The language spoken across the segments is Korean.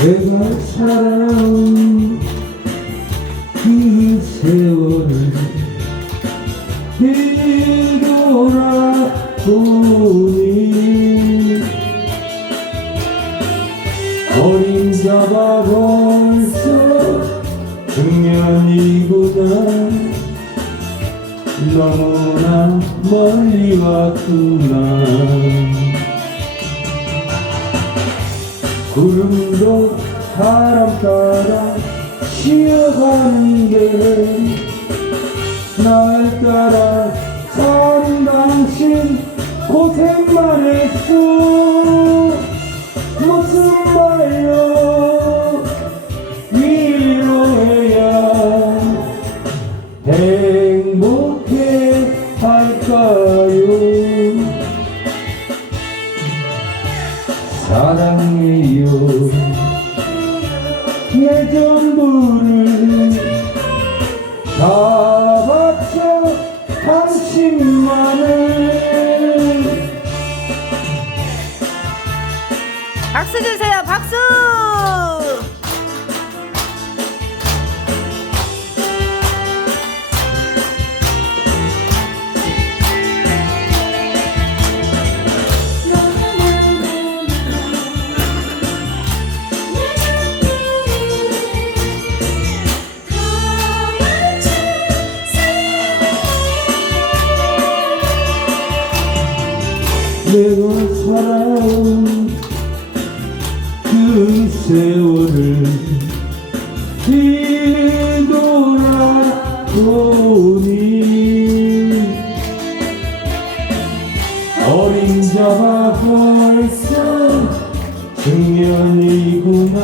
내가 살아온 그 세월을 뒤돌아보니 어린 자가 벌써 중년이구나 너무나 멀리 왔구나 구름도 바람 따라 쉬어가는데 날 따라 사는 당신 고생만 했어. 무슨 말로 위로해야 행복해 할까요 사랑해요. 내 전부를 다 바쳐 당신만을. 박수 주세요 박수 내가 살아온 그 세월을 뒤돌아보니 어린 자가 벌써 중년이구나.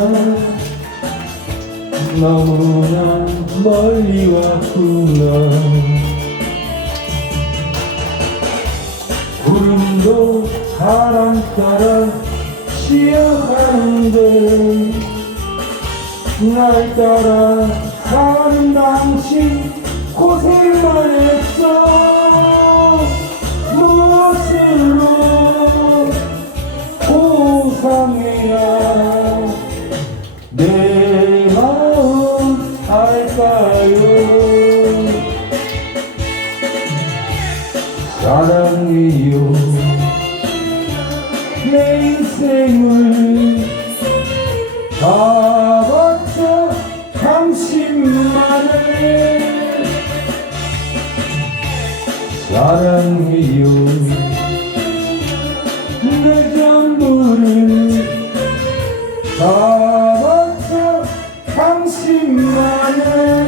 너무나 멀리 왔구나 구름도 바람 따라 쉬어가는데 날 따라 사는 당신 고생만 했어. 무엇으로 보상해야 내 인생을 다 바쳐 당신만을 사랑해요 내 전부를 다 바쳐 당신만을